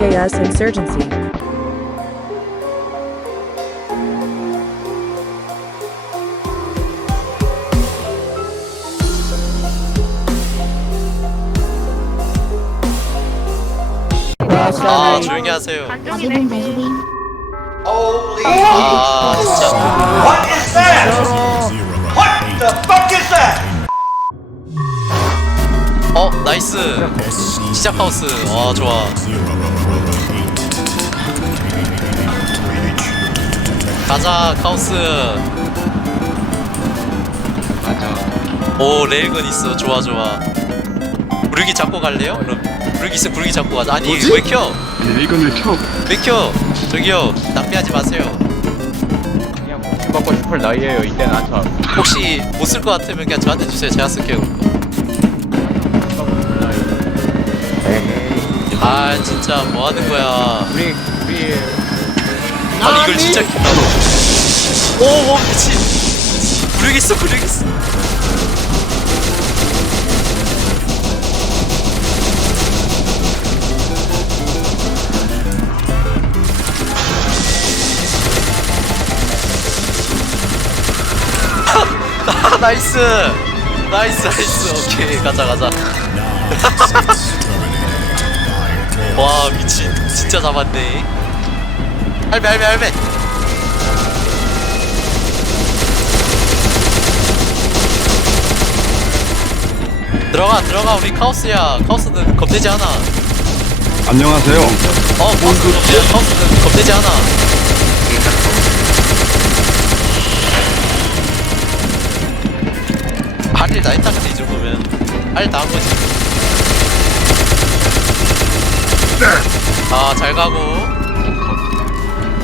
Chaos Insurgency. 아 조용히 하세요. 다수빈 다수빈 아 진짜. What is that? What the fuck is that? 어 나이스. 시작 하우스. 와 좋아. 가자 카우스. 오 레일건 있어. 좋아 좋아. 부르기 잡고 갈래요? 그럼 부르기 있어 부르기 잡고 가자. 아니 뭐지? 왜 켜? 레이건을 켜. 왜 켜? 저기요 낭비하지 마세요. 그냥 목숨 받고 싶을 나이에요 이때는 한참 혹시 못 쓸 것 같으면 그냥 저한테 주세요. 제가 쓸게요. 아 진짜 뭐 하는 거야? 우리 우리 아니 이걸 진짜 오오 미친 부르겠어 부르겠어. 아, 나이스. 나이스 나이스. 오케이 가자 가자. 와 미친. 진짜 잡았네 할배 할배 할배. 들어가 들어가 우리 카오스야. 카오스는 겁내지 않아. 안녕하세요. 어 카오스는 겁내 카오스는 겁내지 않아. 할 일 다 했다 근데 이 정도면. 할다한 거지. 아 잘 가고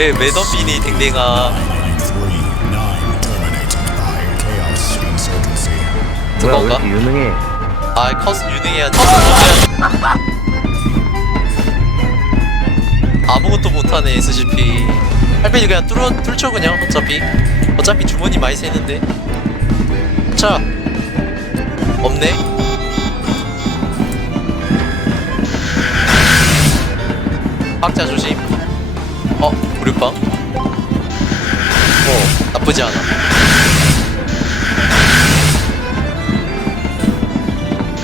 네 매덤비니 댕댕아? 그건가? 유능해? 아 커스 유능해야 못해 아무것도 못하네 SCP 할배니 그냥 뚫어 뚫쳐 그냥 어차피. 어차피 주머니 많이 새는데. 자. 없네. 박자 조심. 어 무릎방 어 나쁘지 않아.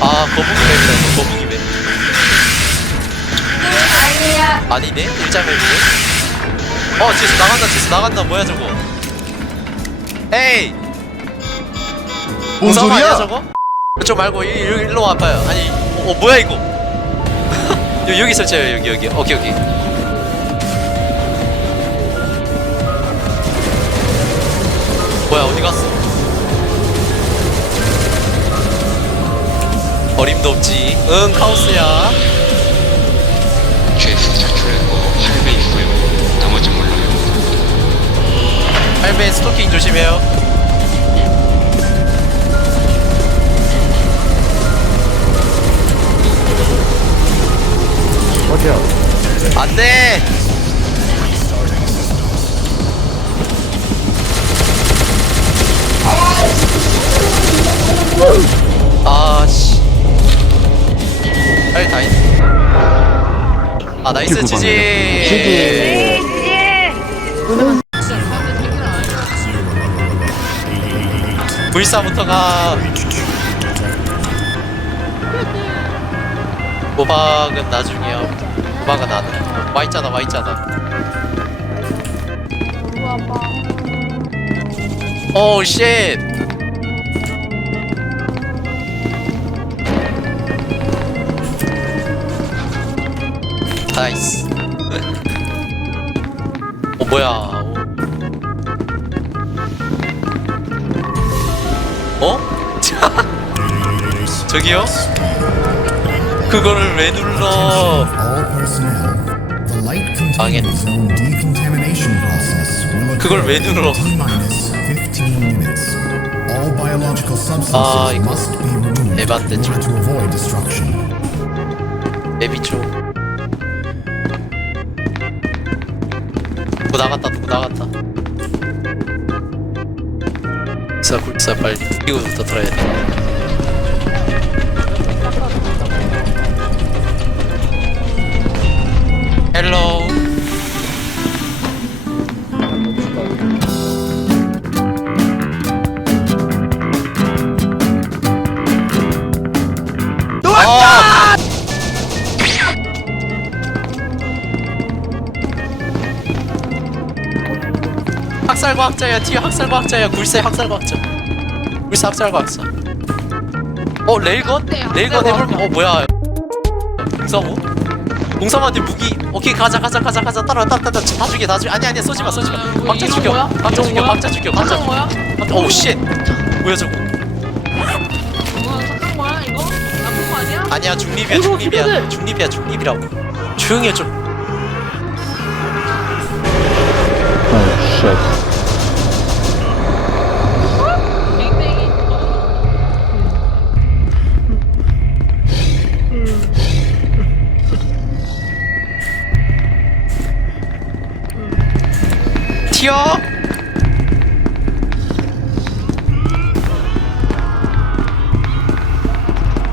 아 거북이 맵이다 이거. 거북이 맵. 아니네? 일자 맵이네? 어 지수 나간다 지수 나간다. 뭐야 저거? 에이! 뭔 우상 아니야 소리야? 저거? 그쪽 말고 이- 일로 와봐요. 아니 어 뭐야 이거? 여기 설치해요 여기 여기. 오케이 오케이 뭐야 어디 갔어 어림도 없지 응 카오스야 죄에서 자출했고 할배 있고요. 나머지 몰라요. 할배 스토킹 조심해요 어때요? 안돼 아씨. 빨리 다 했네 아 나이스 지지 불사부터가 도박은 나중이야. 도박은 나는. 와 있잖아 와 있잖아. 오우 쉣 나이스 어 뭐야 어? 저기요? 그거를 왜 눌러 will 그걸 왜 눌러? in T-minus 15 minutes. All biological substances 아, 이거 에반데 destruction. 맵이 좀 누구 나갔다 누구 나갔다. 굴사 굴사 빨리 이거부터 들어야 돼 학살과학자야 뒤에 학살과학자야 굴세 학살과학자. 굴세 학살과학자 어 레일건? 레일건 해볼 어 뭐야. 공사모? 공사모한테 무기. 오케이 가자 가자 가자 가자. 따라 따라 따라 다 죽여 다 죽여 아니 아니 쏘지마 쏘지마. 박자 죽여. 뭐야? 박자 죽여. 뭐야? 박자 죽여. 박자 착한 거야? 죽여. 오우 쉣. 뭐야 저거? 뭐야 이거? 나쁜 거 아니야? 아니야 중립이야 중립이야. 중립이야 중립이라고. 조용히 해좀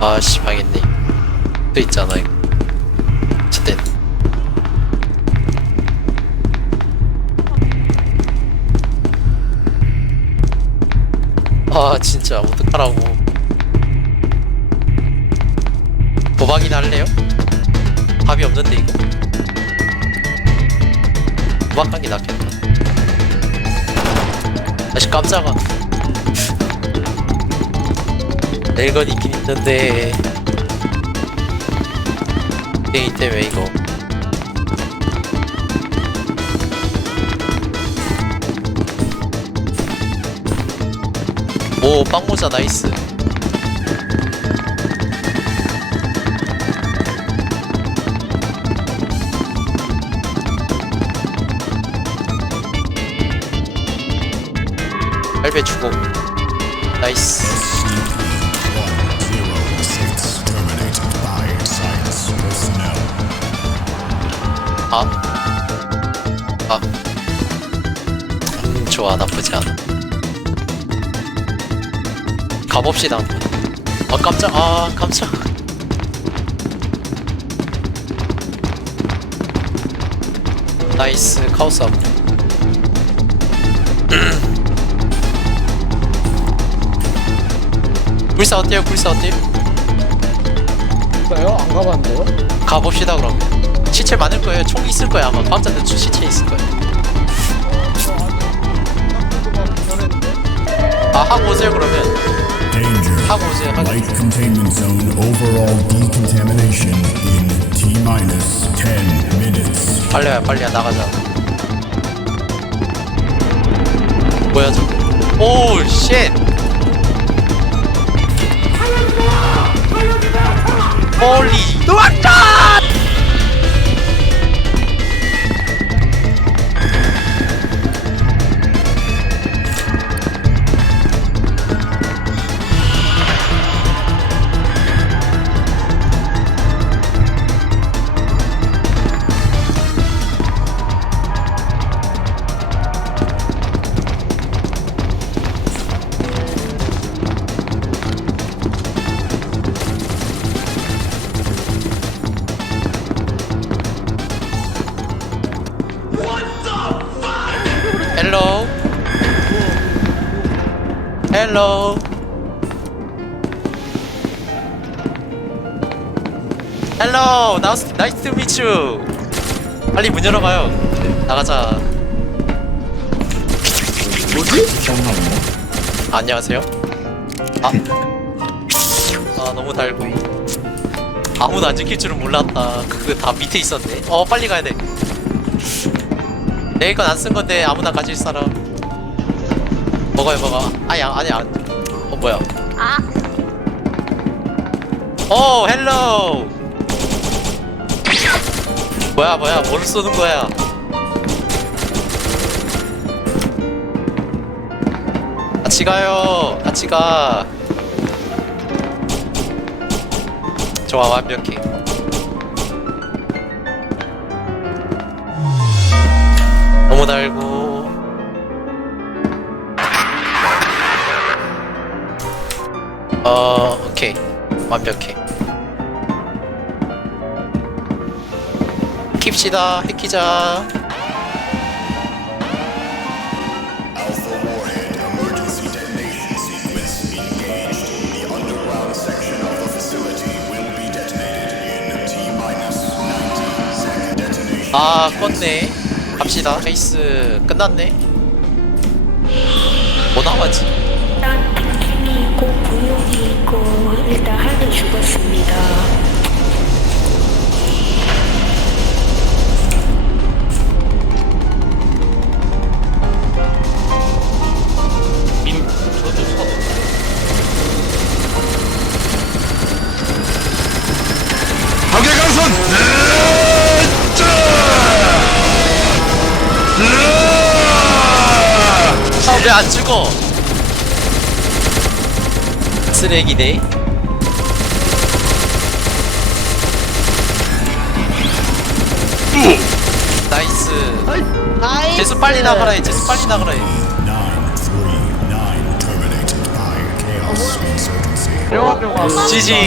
아씨 망했네. 또 있잖아 이거. 저땐 아 진짜 어떡하라고. 도박이나 할래요? 답이 없는데 이거? 도박한 게 낫겠다. 다시 깜짝아 nel건 있긴 있는데. 게임 때문에 이거. 오 빵모자 나이스. 할배 주고. 나이스 아? 아? 음 좋아 나쁘지 않아 가봅시다 아 깜짝 아 깜짝 나이스 카오스 아무 굴사 어때요 굴사 어때요? 있어요? 안 가봤는데요? 가봅시다 그러면 시체 많을 거예요 총 있을 거야 아마 박자들 시체 있을 거예요 아 하고 오세요 그러면 Danger. 하고 오세요 하고 Light containment zone overall decontamination in T minus 10 minutes. 빨리 와 빨리 와 나가자 뭐야 저거 오쉣 홀리 도망쳐 헬로 헬로 나이스 나이스 투 미츄 빨리 문 열어봐요. 나가자. 뭐지? 안녕하세요. 아, 아 너무 달고. 아무도 안 지킬 줄은 몰랐다. 그거 다 밑에 있었네. 어 빨리 가야 돼. 내일 건안 쓴 건데 아무나 가질 사람 먹어요 먹어. 아야 아니 안어 뭐야? 아. 오 헬로! 뭐야 뭐야? 뭘 쏘는 거야? 같이 가요. 같이 가. 좋아 완벽해 너무 달고 어 오케이 완벽해 킵시다 해키자 Alpha Warhead emergency detonation sequence engaged. The underground section of the facility will be detonated in T minus 90 second detonation. 아 껐네 갑시다 페이스 끝났네 뭐 남았지? 있고 일단 한명 죽었습니다. 민 저도 서도 박예강선! 아왜 안 죽어? 쓰레기네. 나이스. 나이스. 제수 빨리 나가라 해. 제수 빨리 나가라 해. 939 terminated by Chaos Insurgency. 그래가지고 지지. 와,